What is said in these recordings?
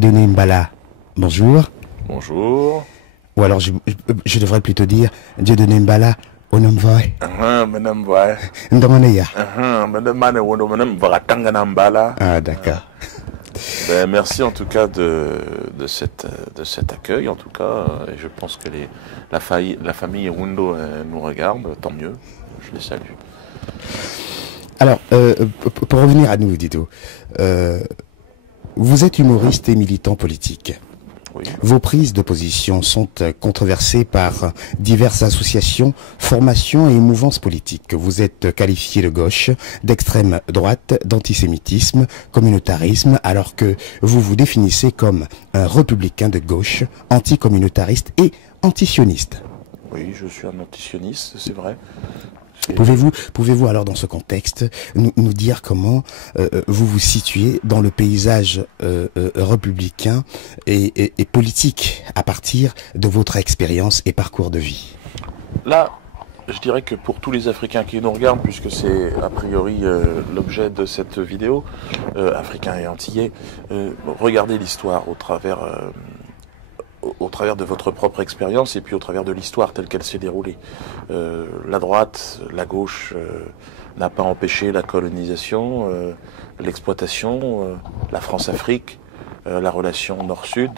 Dieudonné Mbala, bonjour. Bonjour. Ou alors je devrais plutôt dire Dieudonné Mbala, Onomvoy. Madame Voy. Ndomaneya. Madame Mane Wono, Madame Varatangana Mbala. Ah, d'accord. Merci en tout cas de cet accueil, en tout cas. Et je pense que la famille Wundo nous regarde, tant mieux. Je les salue. Alors, pour revenir à nous, Dido, vous êtes humoriste et militant politique. Oui. Vos prises de position sont controversées par diverses associations, formations et mouvances politiques. Vous êtes qualifié de gauche, d'extrême droite, d'antisémitisme, communautarisme, alors que vous vous définissez comme un républicain de gauche, anticommunautariste et antisioniste. Oui, je suis un antisioniste, c'est vrai. Pouvez-vous alors dans ce contexte nous dire comment vous vous situez dans le paysage républicain et politique à partir de votre expérience et parcours de vie? Là, je dirais que pour tous les Africains qui nous regardent, puisque c'est a priori l'objet de cette vidéo, Africains et Antillais, regardez l'histoire au travers de votre propre expérience et puis au travers de l'histoire telle qu'elle s'est déroulée. La droite, la gauche n'a pas empêché la colonisation, l'exploitation, la France-Afrique, la relation Nord-Sud.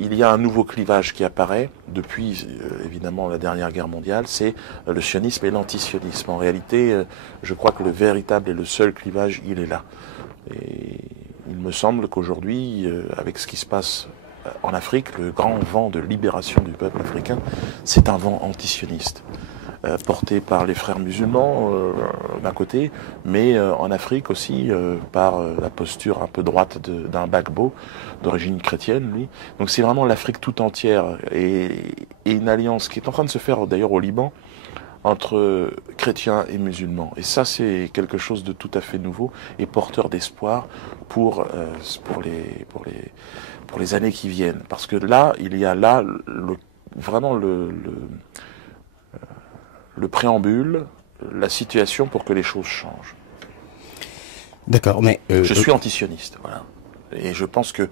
Il y a un nouveau clivage qui apparaît depuis évidemment la dernière guerre mondiale, c'est le sionisme et l'antisionisme. En réalité, je crois que le véritable et le seul clivage, il est là. Et il me semble qu'aujourd'hui, avec ce qui se passe en Afrique, le grand vent de libération du peuple africain, c'est un vent antisioniste, porté par les frères musulmans d'un côté, mais en Afrique aussi par la posture un peu droite d'un Gbagbo, d'origine chrétienne, lui. Donc c'est vraiment l'Afrique tout entière, et une alliance qui est en train de se faire d'ailleurs au Liban, entre chrétiens et musulmans. Et ça, c'est quelque chose de tout à fait nouveau et porteur d'espoir pour les années qui viennent. Parce que là, il y a là vraiment le préambule, la situation pour que les choses changent. D'accord, mais... je suis antisioniste, voilà. Et je pense que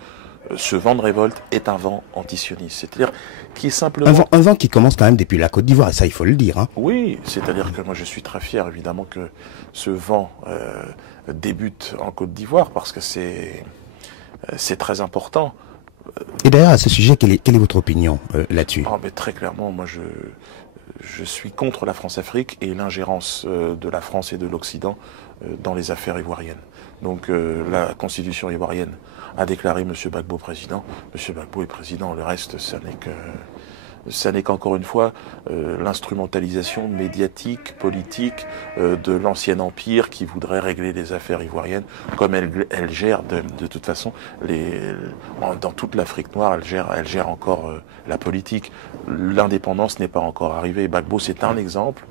ce vent de révolte est un vent antisioniste. C'est-à-dire qui est simplement... Un vent qui commence quand même depuis la Côte d'Ivoire, et ça il faut le dire. Hein. Oui, c'est-à-dire que moi je suis très fier évidemment que ce vent débute en Côte d'Ivoire parce que c'est très important. Et d'ailleurs à ce sujet, quelle est votre opinion là-dessus? Mais très clairement, moi je suis contre la France-Afrique et l'ingérence de la France et de l'Occident dans les affaires ivoiriennes. Donc la constitution ivoirienne a déclaré M. Gbagbo président. M. Gbagbo est président, le reste, ça n'est qu'encore une fois l'instrumentalisation médiatique, politique de l'ancien empire qui voudrait régler les affaires ivoiriennes comme elle gère de toute façon dans toute l'Afrique noire, elle gère encore la politique. L'indépendance n'est pas encore arrivée. Gbagbo, c'est un exemple.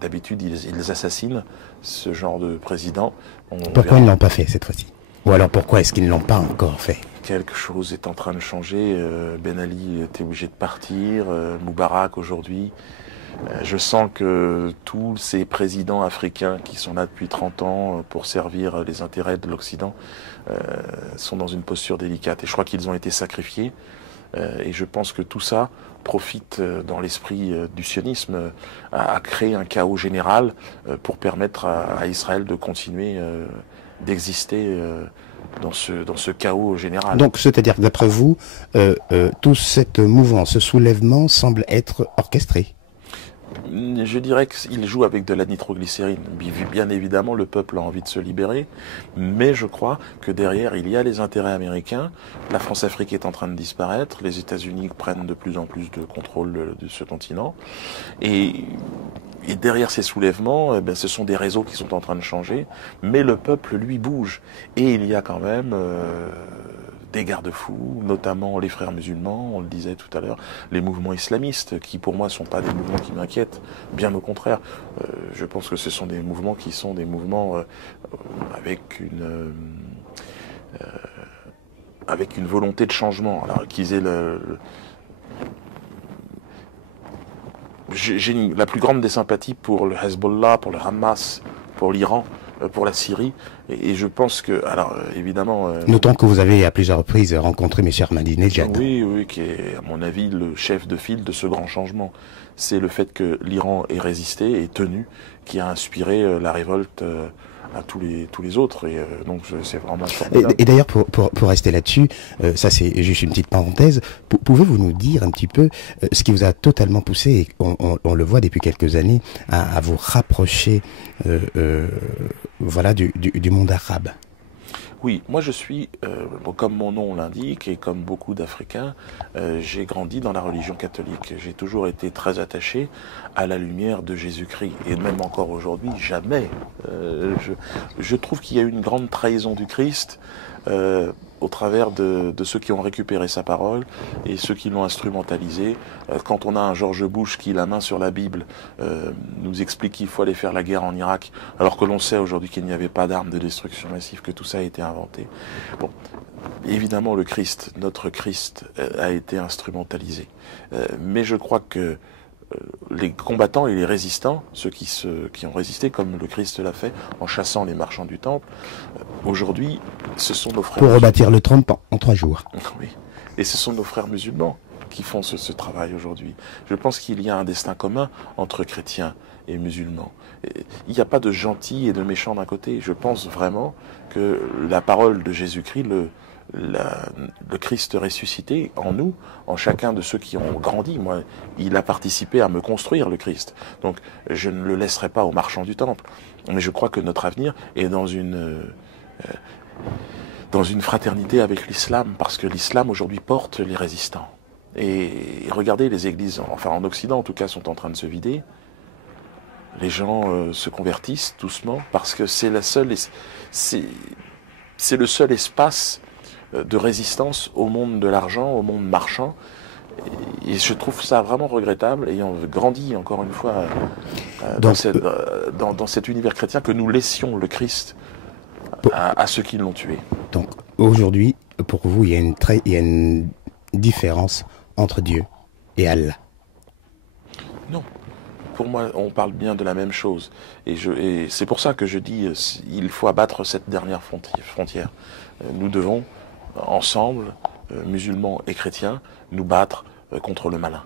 D'habitude, ils assassinent ce genre de président. Pourquoi ils ne l'ont pas fait cette fois-ci? Ou alors pourquoi est-ce qu'ils ne l'ont pas encore fait? Quelque chose est en train de changer. Ben Ali était obligé de partir. Moubarak aujourd'hui. Je sens que tous ces présidents africains qui sont là depuis 30 ans pour servir les intérêts de l'Occident sont dans une posture délicate. Et je crois qu'ils ont été sacrifiés. Et je pense que tout ça profite dans l'esprit du sionisme à créer un chaos général pour permettre à Israël de continuer d'exister dans ce chaos général. Donc, c'est-à-dire que d'après vous, tout cette mouvement, ce soulèvement semble être orchestré? Je dirais qu'il joue avec de la nitroglycérine. Bien évidemment, le peuple a envie de se libérer, mais je crois que derrière, il y a les intérêts américains. La France-Afrique est en train de disparaître, les États-Unis prennent de plus en plus de contrôle de ce continent, et derrière ces soulèvements, ce sont des réseaux qui sont en train de changer, mais le peuple, lui, bouge. Et il y a quand même des garde-fous, notamment les frères musulmans, on le disait tout à l'heure, les mouvements islamistes, qui pour moi ne sont pas des mouvements qui m'inquiètent, bien au contraire. Je pense que ce sont des mouvements qui sont des mouvements avec une volonté de changement. Alors qu'ils aient j'ai la plus grande des sympathies pour le Hezbollah, pour le Hamas, pour l'Iran, pour la Syrie. Et je pense que, alors évidemment... Notons que vous avez à plusieurs reprises rencontré M. Ahmadinejad. Oui, qui est à mon avis le chef de file de ce grand changement. C'est le fait que l'Iran ait résisté et tenu qui a inspiré la révolte à tous les autres. Et donc c'est vraiment formidable. Et d'ailleurs, pour rester là-dessus, ça c'est juste une petite parenthèse, pouvez-vous nous dire un petit peu ce qui vous a totalement poussé, et on le voit depuis quelques années, à vous rapprocher voilà, du monde arabe? Oui, moi je suis, comme mon nom l'indique, et comme beaucoup d'Africains, j'ai grandi dans la religion catholique. J'ai toujours été très attaché à la lumière de Jésus-Christ. Et même encore aujourd'hui, jamais. Je trouve qu'il y a eu une grande trahison du Christ au travers de ceux qui ont récupéré sa parole et ceux qui l'ont instrumentalisé. Quand on a un George Bush qui, la main sur la Bible, nous explique qu'il faut aller faire la guerre en Irak, alors que l'on sait aujourd'hui qu'il n'y avait pas d'armes de destruction massive, que tout ça a été inventé. Bon, évidemment, le Christ, notre Christ, a été instrumentalisé. Mais je crois que les combattants et les résistants, ceux qui ont résisté, comme le Christ l'a fait, en chassant les marchands du temple, aujourd'hui, ce sont nos frères. Pour rebâtir le temple en 3 jours. Oui. Et ce sont nos frères musulmans qui font ce travail aujourd'hui. Je pense qu'il y a un destin commun entre chrétiens et musulmans. Il n'y a pas de gentils et de méchants d'un côté. Je pense vraiment que la parole de Jésus-Christ, le Christ ressuscité en nous, en chacun de ceux qui ont grandi. Moi, il a participé à me construire, le Christ. Donc, je ne le laisserai pas aux marchands du temple. Mais je crois que notre avenir est dans une fraternité avec l'islam, parce que l'islam aujourd'hui porte les résistants. Et regardez, les églises, enfin en Occident en tout cas, sont en train de se vider. Les gens se convertissent doucement, parce que c'est le seul espace de résistance au monde de l'argent, au monde marchand. Et je trouve ça vraiment regrettable, ayant grandi encore une fois dans cet univers chrétien, que nous laissions le Christ à ceux qui l'ont tué. Donc aujourd'hui, pour vous, il y a une différence entre Dieu et Allah? Non. Pour moi, on parle bien de la même chose. Et c'est pour ça que je dis il faut abattre cette dernière frontière. Nous devons, ensemble, musulmans et chrétiens, nous battre contre le malin.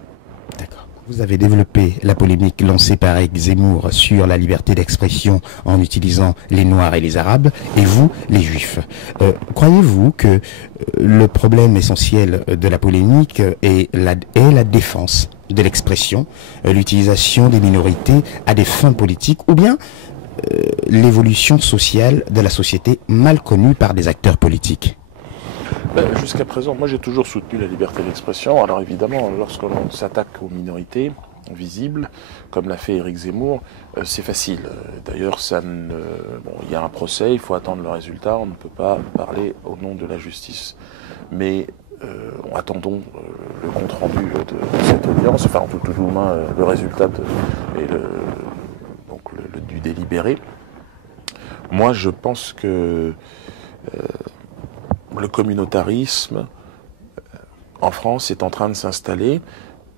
D'accord. Vous avez développé la polémique lancée par Éric Zemmour sur la liberté d'expression en utilisant les Noirs et les Arabes, et vous, les Juifs. Croyez-vous que le problème essentiel de la polémique est la défense de l'expression, l'utilisation des minorités à des fins politiques, ou bien l'évolution sociale de la société mal connue par des acteurs politiques? Jusqu'à présent, moi j'ai toujours soutenu la liberté d'expression. Alors évidemment, lorsque l'on s'attaque aux minorités visibles, comme l'a fait Éric Zemmour, c'est facile. D'ailleurs, il y a un procès, il faut attendre le résultat, on ne peut pas parler au nom de la justice. Mais attendons le compte-rendu de cette audience, enfin tout au moins le résultat du délibéré. Moi je pense que le communautarisme en France est en train de s'installer,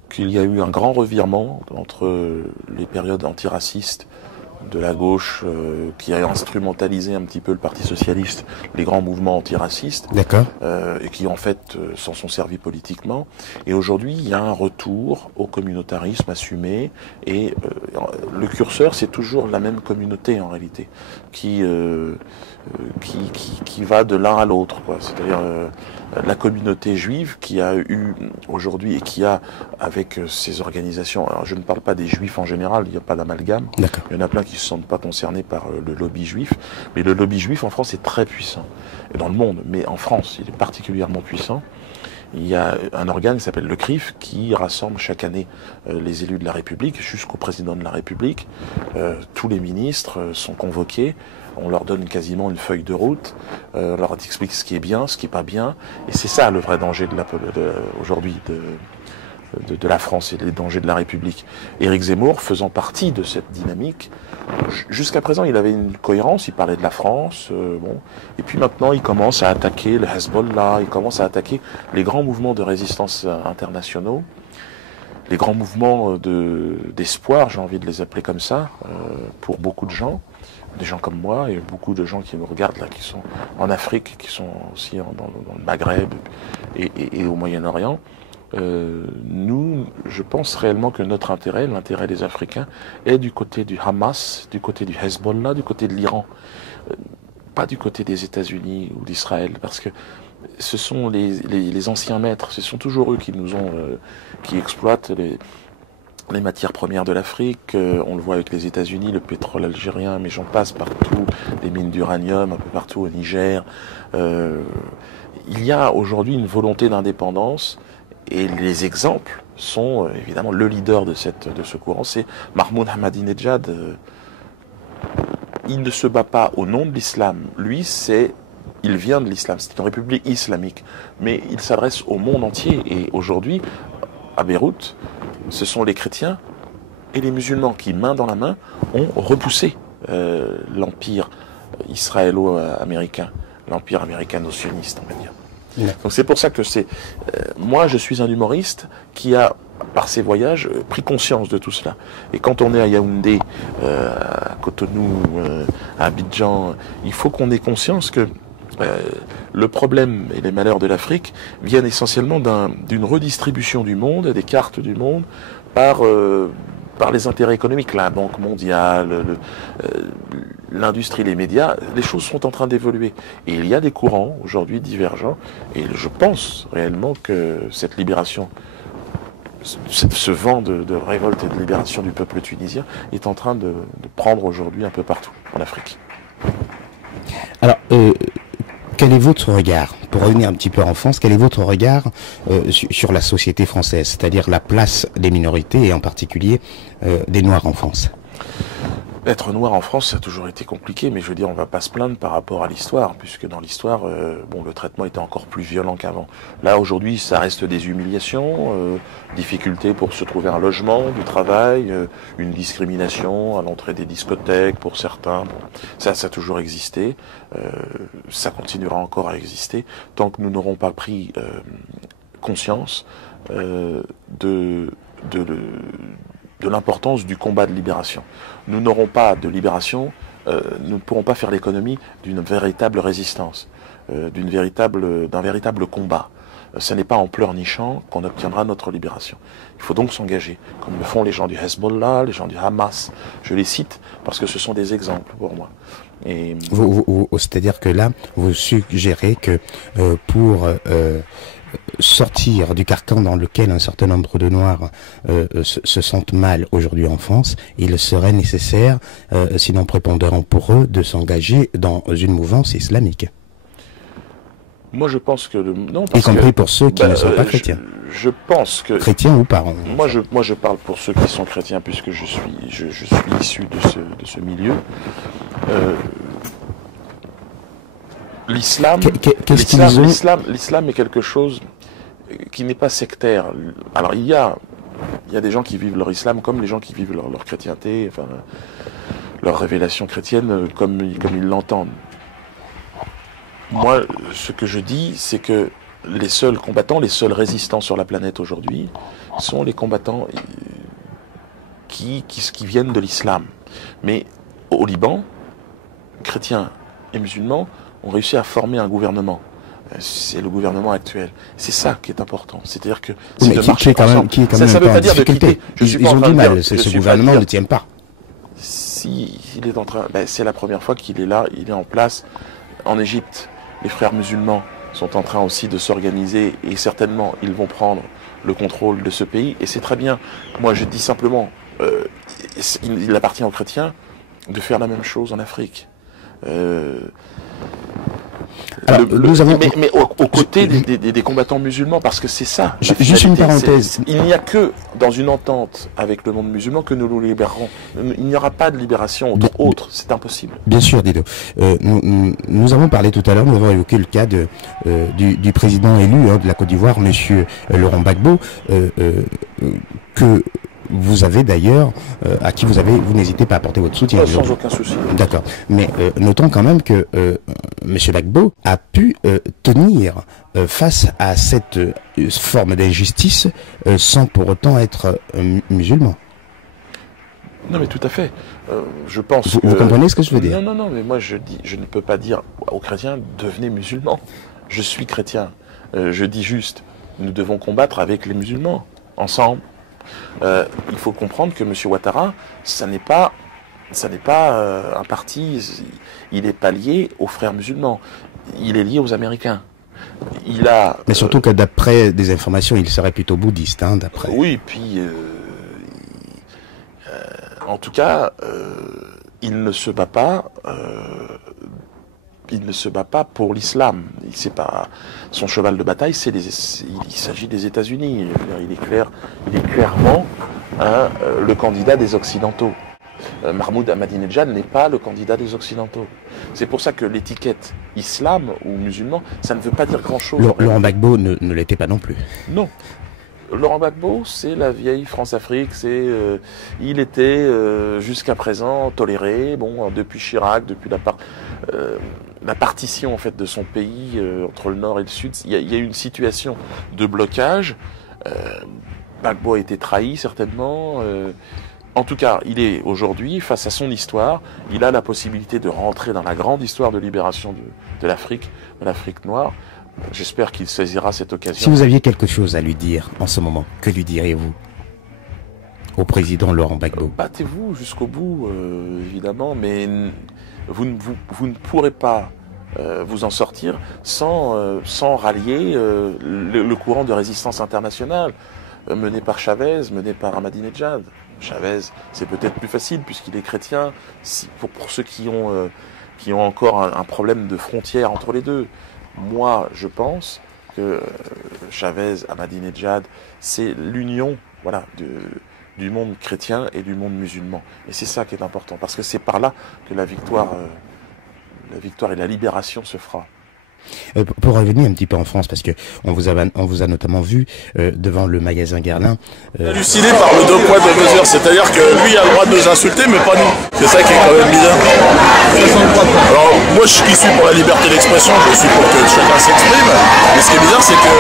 qu'il y a eu un grand revirement entre les périodes antiracistes de la gauche qui a instrumentalisé un petit peu le Parti socialiste, les grands mouvements antiracistes, et qui en fait s'en sont servis politiquement. Et aujourd'hui, il y a un retour au communautarisme assumé, et le curseur, c'est toujours la même communauté en réalité, qui va de l'un à l'autre, quoi. C'est-à-dire la communauté juive qui a eu aujourd'hui et qui a avec ces organisations, alors je ne parle pas des juifs en général, il n'y a pas d'amalgame, il y en a plein qui ne se sentent pas concernés par le lobby juif, mais le lobby juif en France est très puissant, et dans le monde, mais en France il est particulièrement puissant. Il y a un organe qui s'appelle le CRIF qui rassemble chaque année les élus de la République jusqu'au président de la République. Tous les ministres sont convoqués, on leur donne quasiment une feuille de route, on leur explique ce qui est bien, ce qui n'est pas bien, et c'est ça le vrai danger aujourd'hui de la France et les dangers de la République. Éric Zemmour, faisant partie de cette dynamique, jusqu'à présent il avait une cohérence, il parlait de la France, et puis maintenant il commence à attaquer le Hezbollah, il commence à attaquer les grands mouvements de résistance internationaux, les grands mouvements d'espoir, j'ai envie de les appeler comme ça, pour beaucoup de gens. des gens comme moi et beaucoup de gens qui nous regardent là, qui sont en Afrique, qui sont aussi dans le Maghreb et au Moyen-Orient. Nous, je pense réellement que notre intérêt, l'intérêt des Africains, est du côté du Hamas, du côté du Hezbollah, du côté de l'Iran, pas du côté des États-Unis ou d'Israël, parce que ce sont les anciens maîtres, ce sont toujours eux qui nous ont, qui exploitent les matières premières de l'Afrique. On le voit avec les États-Unis, le pétrole algérien, mais j'en passe partout, les mines d'uranium un peu partout au Niger. Il y a aujourd'hui une volonté d'indépendance. Et les exemples sont évidemment le leader de ce courant, c'est Mahmoud Ahmadinejad. Il ne se bat pas au nom de l'islam. Lui, il vient de l'islam. C'est une république islamique, mais il s'adresse au monde entier. Et aujourd'hui, à Beyrouth, ce sont les chrétiens et les musulmans qui, main dans la main, ont repoussé l'empire israélo-américain, l'empire américano-sioniste, on va dire. Donc c'est pour ça que moi je suis un humoriste qui a, par ses voyages, pris conscience de tout cela. Et quand on est à Yaoundé, à Cotonou, à Abidjan, il faut qu'on ait conscience que le problème et les malheurs de l'Afrique viennent essentiellement d'une redistribution du monde, des cartes du monde, par les intérêts économiques, la Banque mondiale, l'industrie, les médias. Les choses sont en train d'évoluer. Et il y a des courants aujourd'hui divergents. Et je pense réellement que cette libération, ce vent de révolte et de libération du peuple tunisien est en train de prendre aujourd'hui un peu partout en Afrique. Alors, quel est votre regard, pour revenir un petit peu en France, quel est votre regard sur la société française, c'est-à-dire la place des minorités et en particulier des Noirs en France? Être noir en France, ça a toujours été compliqué, mais je veux dire, on va pas se plaindre par rapport à l'histoire, puisque dans l'histoire, le traitement était encore plus violent qu'avant. Là, aujourd'hui, ça reste des humiliations, difficultés pour se trouver un logement, du travail, une discrimination à l'entrée des discothèques pour certains. Bon, ça a toujours existé, ça continuera encore à exister, tant que nous n'aurons pas pris conscience de l'importance du combat de libération. Nous n'aurons pas de libération, nous ne pourrons pas faire l'économie d'une véritable résistance, d'un véritable combat. Ce n'est pas en pleurnichant qu'on obtiendra notre libération. Il faut donc s'engager, comme le font les gens du Hezbollah, les gens du Hamas. Je les cite parce que ce sont des exemples pour moi. Et c'est-à-dire que là, vous suggérez que pour sortir du carcan dans lequel un certain nombre de Noirs se sentent mal aujourd'hui en France, il serait nécessaire, sinon prépondérant pour eux, de s'engager dans une mouvance islamique. Moi, je pense que non, y compris pour ceux qui ne sont pas chrétiens. Je pense que chrétiens ou pas. Moi, je parle pour ceux qui sont chrétiens, puisque je suis issu de ce milieu. L'islam est quelque chose qui n'est pas sectaire. Alors il y a des gens qui vivent leur islam comme les gens qui vivent leur chrétienté, enfin leur révélation chrétienne comme ils l'entendent. Moi, ce que je dis, c'est que les seuls combattants, les seuls résistants sur la planète aujourd'hui sont les combattants qui viennent de l'islam. Mais au Liban, chrétiens et musulmans ont réussi à former un gouvernement. C'est le gouvernement actuel. C'est ça qui est important. C'est-à-dire que c'est de marcher ensemble. Ça ne veut pas dire de quitter. Ils ont du mal. Ce gouvernement ne tient pas. Si il est en train, c'est la première fois qu'il est là. Il est en place en Égypte. Les frères musulmans sont en train aussi de s'organiser et certainement ils vont prendre le contrôle de ce pays. Et c'est très bien. Moi, je dis simplement, il appartient aux chrétiens de faire la même chose en Afrique. Alors, mais aux côtés des combattants musulmans, parce que c'est ça. Juste une parenthèse. Il n'y a que dans une entente avec le monde musulman que nous nous libérerons. Il n'y aura pas de libération autre, c'est impossible. Bien sûr, Dido. Nous avons parlé tout à l'heure, nous avons évoqué le cas du président élu de la Côte d'Ivoire, Monsieur Laurent Gbagbo, que vous avez d'ailleurs, à qui vous n'hésitez pas à apporter votre soutien. Sans aucun souci. D'accord. Mais notons quand même que M. Gbagbo a pu tenir face à cette forme d'injustice sans pour autant être musulman. Non, mais tout à fait. Je pense Vous comprenez ce que je veux dire? Non, non, non, mais moi je ne peux pas dire aux chrétiens, devenez musulmans. Je suis chrétien. Je dis juste, nous devons combattre avec les musulmans, ensemble. Il faut comprendre que M. Ouattara, ça n'est pas un parti, il n'est pas lié aux frères musulmans. Il est lié aux Américains. Mais surtout que d'après des informations, il serait plutôt bouddhiste, hein, d'après. Oui, puis en tout cas, il ne se bat pas. Il ne se bat pas pour l'islam. C'est pas son cheval de bataille. Il s'agit des États-Unis. Il est clairement le candidat des Occidentaux. Mahmoud Ahmadinejad n'est pas le candidat des Occidentaux. C'est pour ça que l'étiquette islam ou musulman, ça ne veut pas dire grand-chose. Laurent Gbagbo ne l'était pas non plus. Non. Laurent Gbagbo, c'est la vieille France-Afrique. Il était jusqu'à présent toléré. Bon, depuis Chirac, depuis la partition en fait de son pays entre le nord et le sud, il y a eu une situation de blocage. Gbagbo a été trahi certainement. En tout cas, il est aujourd'hui, face à son histoire, il a la possibilité de rentrer dans la grande histoire de libération de l'Afrique noire. J'espère qu'il saisira cette occasion. Si vous aviez quelque chose à lui dire en ce moment, que lui diriez-vous au président Laurent Gbagbo? Battez-vous jusqu'au bout, évidemment, mais vous ne pourrez pas vous en sortir sans rallier le courant de résistance internationale mené par Chavez, mené par Ahmadinejad. Chavez, c'est peut-être plus facile puisqu'il est chrétien, pour ceux qui ont encore un problème de frontière entre les deux. Moi, je pense que Chavez, Ahmadinejad, c'est l'union, voilà, du monde chrétien et du monde musulman. Et c'est ça qui est important, parce que c'est par là que la victoire et la libération se fera. Pour revenir un petit peu en France, parce que on vous a notamment vu devant le magasin Guerlain. Halluciné par le 2 poids 2 mesures, c'est-à-dire que lui a le droit de nous insulter, mais pas nous. C'est ça qui est quand même bizarre. Alors moi, qui suis pour la liberté d'expression, je suis pour que chacun s'exprime. Mais ce qui est bizarre, c'est que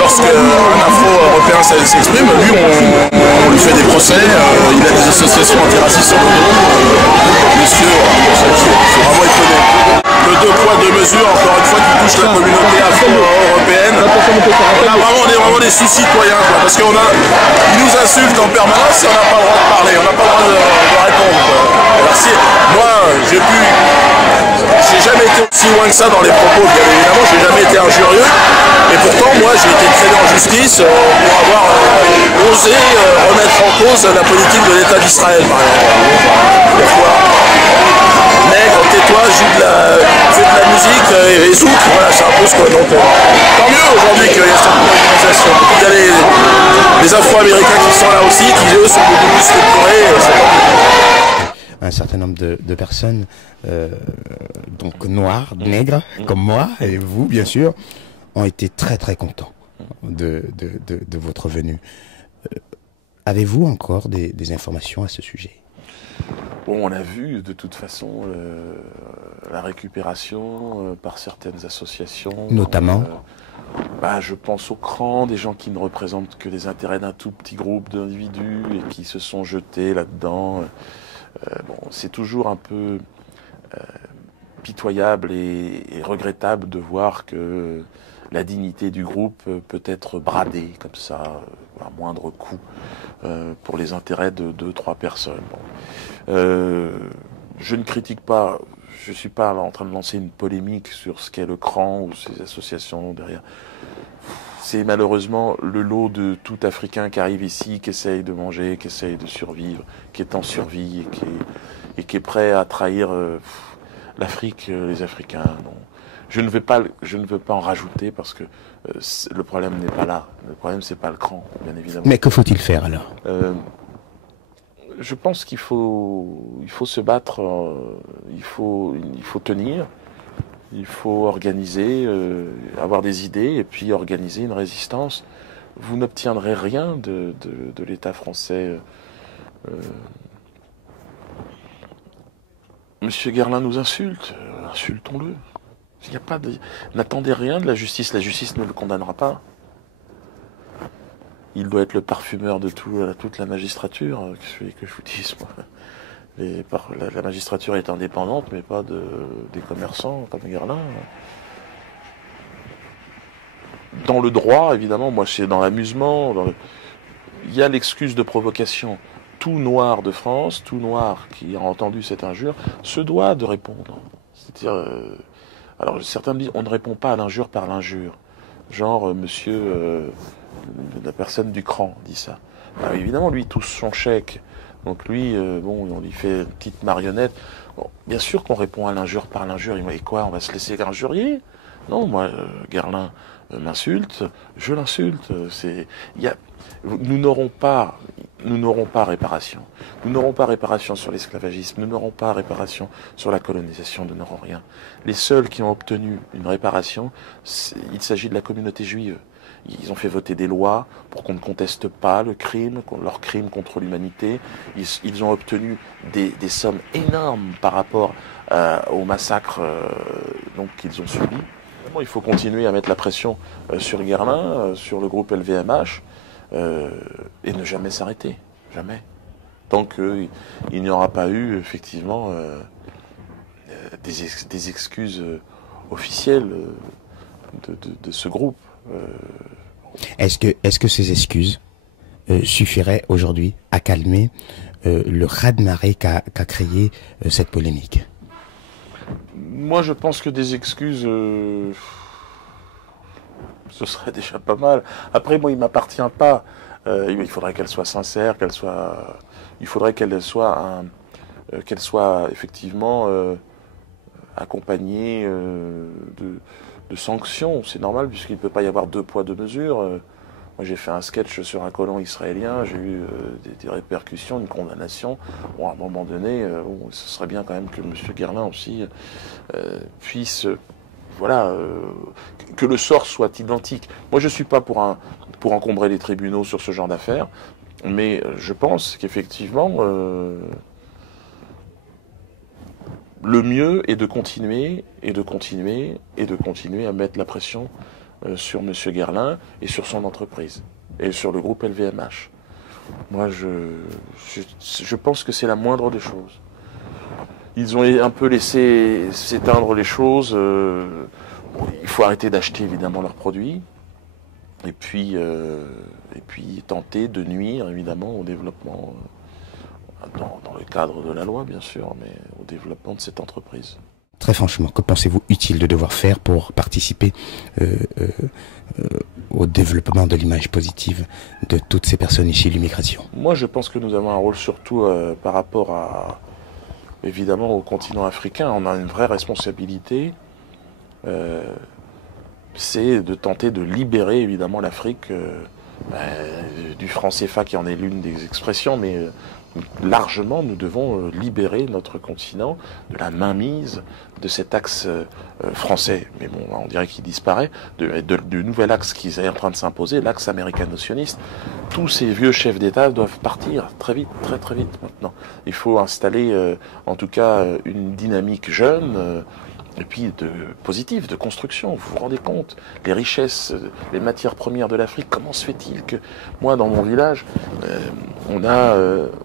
lorsque un Afro-Européen s'exprime, lui, on lui fait des procès. Il a des associations antiracistes sur le dos. Monsieur, je suis vraiment étonné. Le 2 poids 2 mesures, encore une fois, qui touche la communauté afro-européenne. On est vraiment des sous-citoyens, parce qu'ils nous insultent en permanence et on n'a pas le droit de parler, on n'a pas le droit de répondre. Alors moi, j'ai jamais été aussi loin que ça dans les propos, bien évidemment, j'ai jamais été injurieux. Et pourtant, moi, j'ai été traîné en justice pour avoir osé remettre en cause la politique de l'État d'Israël, par exemple. Pourquoi nègre, tais-toi, fais de la musique et zouk, voilà, c'est un peu ce que. Donc, tant mieux aujourd'hui qu'il y a cette organisation. Il y a les Afro-Américains qui sont là aussi, qui eux sont beaucoup plus structurés. Un certain nombre de personnes, donc noires, nègres, comme moi, et vous, bien sûr, ont été très très contents de votre venue. Avez-vous encore des informations à ce sujet? Bon, on a vu de toute façon la récupération par certaines associations. Notamment je pense au CRAN, des gens qui ne représentent que les intérêts d'un tout petit groupe d'individus et qui se sont jetés là-dedans. C'est toujours un peu pitoyable et regrettable de voir que la dignité du groupe peut être bradée comme ça, à moindre coût, pour les intérêts de 2-3 personnes. Je ne critique pas, je ne suis pas en train de lancer une polémique sur ce qu'est le CRAN ou ces associations derrière. C'est malheureusement le lot de tout Africain qui arrive ici, qui essaye de manger, qui essaye de survivre, qui est en survie et qui est prêt à trahir l'Afrique, les Africains. Non. Je ne veux pas en rajouter parce que le problème n'est pas là. Le problème, c'est pas le CRAN, bien évidemment. Mais que faut-il faire alors? Je pense qu'il faut se battre, il faut tenir, il faut organiser, avoir des idées et puis organiser une résistance. Vous n'obtiendrez rien de l'État français. Monsieur Guerlain nous insulte, insultons-le. N'attendez rien de la justice ne le condamnera pas. il doit être le parfumeur de toute la magistrature, que je vous dise, moi. La magistrature est indépendante, mais pas des commerçants comme Guerlain. Dans le droit, évidemment, moi c'est dans l'amusement, il y a l'excuse de provocation. Tout noir de France, tout noir qui a entendu cette injure, se doit de répondre. C'est-à-dire, alors certains me disent, on ne répond pas à l'injure par l'injure. Genre, monsieur, la personne du cran dit ça. Alors, évidemment, lui, il touche son chèque. Donc lui, bon, on lui fait une petite marionnette. Bon, bien sûr qu'on répond à l'injure par l'injure. Et quoi, on va se laisser injurier? Non, moi, Guerlain m'insulte, je l'insulte. Nous n'aurons pas réparation. Nous n'aurons pas réparation sur l'esclavagisme. Nous n'aurons pas réparation sur la colonisation. Nous n'aurons rien. Les seuls qui ont obtenu une réparation, il s'agit de la communauté juive. Ils ont fait voter des lois pour qu'on ne conteste pas leur crime contre l'humanité. Ils ont obtenu des sommes énormes par rapport au massacre qu'ils ont subi. Il faut continuer à mettre la pression sur Guerlain, sur le groupe LVMH, et ne jamais s'arrêter. Jamais. Tant qu'il n'y aura pas eu, effectivement, des excuses officielles de ce groupe. Est-ce que ces excuses suffiraient aujourd'hui à calmer le raz-de-marée qu'a créé cette polémique? Moi, je pense que des excuses, ce serait déjà pas mal. Après, moi, il m'appartient pas. Il faudrait qu'elle soit sincère, il faudrait qu'elle soit effectivement accompagnée de sanctions. C'est normal, puisqu'il ne peut pas y avoir deux poids, deux mesures. Moi, j'ai fait un sketch sur un colon israélien, j'ai eu des répercussions, une condamnation. Bon, à un moment donné, ce serait bien quand même que M. Guerlain aussi puisse, que le sort soit identique. Moi, je ne suis pas pour encombrer les tribunaux sur ce genre d'affaires, mais je pense qu'effectivement, le mieux est de continuer à mettre la pression sur M. Guerlain et sur son entreprise, et sur le groupe LVMH. Moi, je pense que c'est la moindre des choses. Ils ont un peu laissé s'éteindre les choses. Il faut arrêter d'acheter, évidemment, leurs produits, et puis tenter de nuire, évidemment, au développement, dans le cadre de la loi, bien sûr, mais au développement de cette entreprise. Très franchement, que pensez-vous utile de devoir faire pour participer au développement de l'image positive de toutes ces personnes issues de l'immigration? Moi, je pense que nous avons un rôle surtout par rapport évidemment, au continent africain. On a une vraie responsabilité. C'est de tenter de libérer, évidemment, l'Afrique du franc CFA, qui en est l'une des expressions, mais largement, nous devons libérer notre continent de la mainmise de cet axe français. Mais bon, on dirait qu'il disparaît, du nouvel axe qui est en train de s'imposer, l'axe américano-sioniste. Tous ces vieux chefs d'État doivent partir très vite, très très vite maintenant. Il faut installer, en tout cas, une dynamique jeune, et puis positive, de construction. Vous vous rendez compte, les richesses, les matières premières de l'Afrique, comment se fait-il que, moi, dans mon village, on a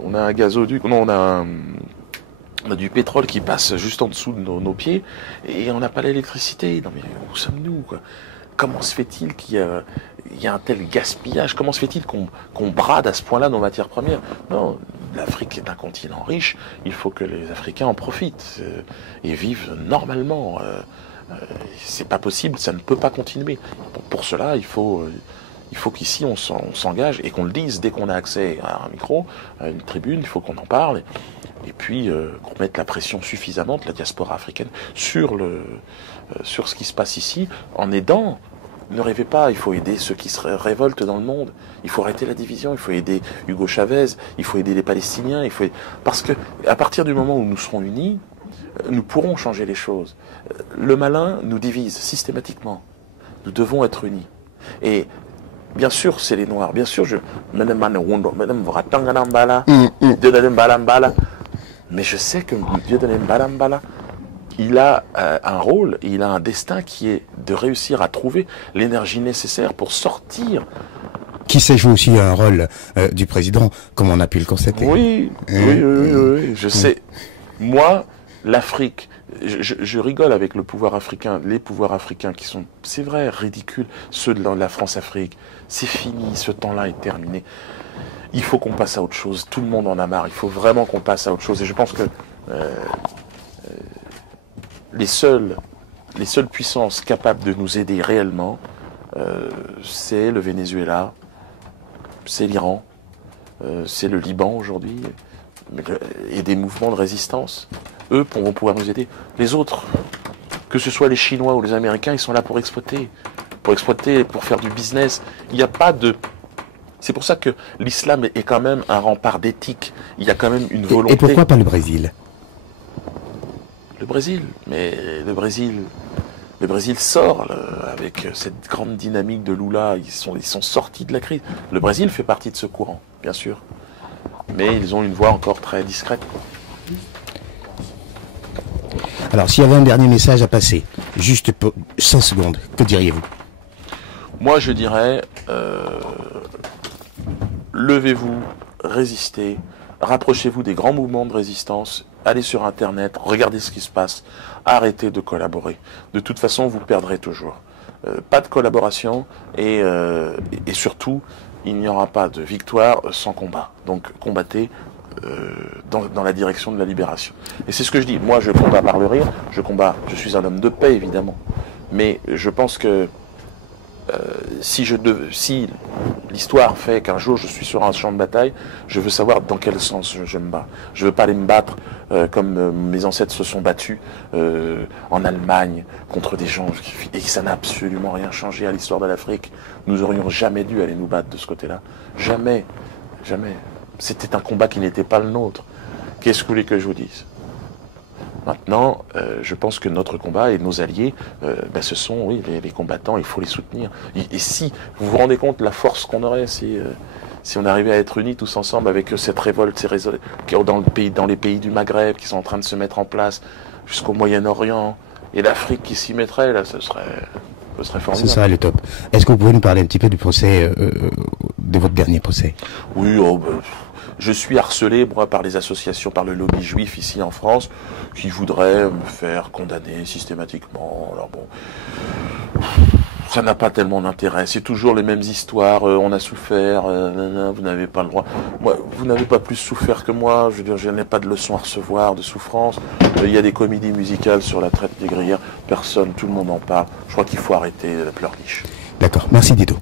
un gazoduc, non, on a du pétrole qui passe juste en dessous de nos pieds, et on n'a pas l'électricité. Non mais où sommes-nous, quoi? Comment se fait-il qu'il y a un tel gaspillage? Comment se fait-il qu'on brade à ce point-là nos matières premières? Non, l'Afrique est un continent riche, il faut que les Africains en profitent et vivent normalement. C'est pas possible, ça ne peut pas continuer. Pour cela, il faut qu'ici on s'engage et qu'on le dise dès qu'on a accès à un micro, à une tribune, il faut qu'on en parle. Et puis qu'on mette la pression suffisante, la diaspora africaine, sur ce qui se passe ici, en aidant. Ne rêvez pas, il faut aider ceux qui se révoltent dans le monde. Il faut arrêter la division, il faut aider Hugo Chavez, il faut aider les Palestiniens, parce que à partir du moment où nous serons unis, nous pourrons changer les choses. Le malin nous divise systématiquement. Nous devons être unis. Et bien sûr, c'est les Noirs. Bien sûr, mais je sais que Dieu donne Mbala, il a un rôle, il a un destin qui est de réussir à trouver l'énergie nécessaire pour sortir qui sait jouer aussi un rôle du président, comme on a pu le constater. Oui, oui, je sais. Moi, l'Afrique, je rigole avec le pouvoir africain, les pouvoirs africains qui sont, c'est vrai, ridicules, ceux de la France-Afrique. C'est fini, ce temps-là est terminé. Il faut qu'on passe à autre chose. Tout le monde en a marre. Il faut vraiment qu'on passe à autre chose. Et je pense que les seules puissances capables de nous aider réellement, c'est le Venezuela, c'est l'Iran, c'est le Liban aujourd'hui, et des mouvements de résistance. Eux vont pouvoir nous aider. Les autres, que ce soit les Chinois ou les Américains, ils sont là pour exploiter, pour faire du business. Il n'y a pas de... C'est pour ça que l'islam est quand même un rempart d'éthique. Il y a quand même une volonté... Et pourquoi pas le Brésil? Le Brésil, mais le Brésil sort avec cette grande dynamique de Lula. Ils sont sortis de la crise. Le Brésil fait partie de ce courant, bien sûr. Mais ils ont une voix encore très discrète. Alors, s'il y avait un dernier message à passer, juste pour 100 secondes, que diriez-vous? Moi, je dirais, levez-vous, résistez, rapprochez-vous des grands mouvements de résistance, allez sur Internet, regardez ce qui se passe, arrêtez de collaborer. De toute façon, vous perdrez toujours. Pas de collaboration et surtout, il n'y aura pas de victoire sans combat. Donc, combattez dans la direction de la libération. Et c'est ce que je dis. Moi, je combats par le rire. Je suis un homme de paix, évidemment. Mais je pense que si l'histoire fait qu'un jour je suis sur un champ de bataille, je veux savoir dans quel sens je me bats. Je veux pas aller me battre comme mes ancêtres se sont battus en Allemagne contre des gens et ça n'a absolument rien changé à l'histoire de l'Afrique. Nous aurions jamais dû aller nous battre de ce côté-là. Jamais, jamais. C'était un combat qui n'était pas le nôtre. Qu'est-ce que vous voulez que je vous dise? Maintenant, je pense que notre combat et nos alliés, ce sont oui, les combattants, il faut les soutenir. Et si vous vous rendez compte de la force qu'on aurait si on arrivait à être unis tous ensemble avec cette révolte dans les pays du Maghreb qui sont en train de se mettre en place jusqu'au Moyen-Orient, et l'Afrique qui s'y mettrait, là, ce serait formidable. Ce serait le top. Est-ce que vous pouvez nous parler un petit peu du procès, de votre dernier procès? Oui, je suis harcelé, moi, par les associations, par le lobby juif ici en France, qui voudraient me faire condamner systématiquement. Alors bon, ça n'a pas tellement d'intérêt. C'est toujours les mêmes histoires. On a souffert, vous n'avez pas le droit. Moi, vous n'avez pas plus souffert que moi. Je veux dire, je n'ai pas de leçons à recevoir, de souffrance. Il y a des comédies musicales sur la traite négrière. Personne, tout le monde en parle. Je crois qu'il faut arrêter la pleurniche. D'accord. Merci Dido.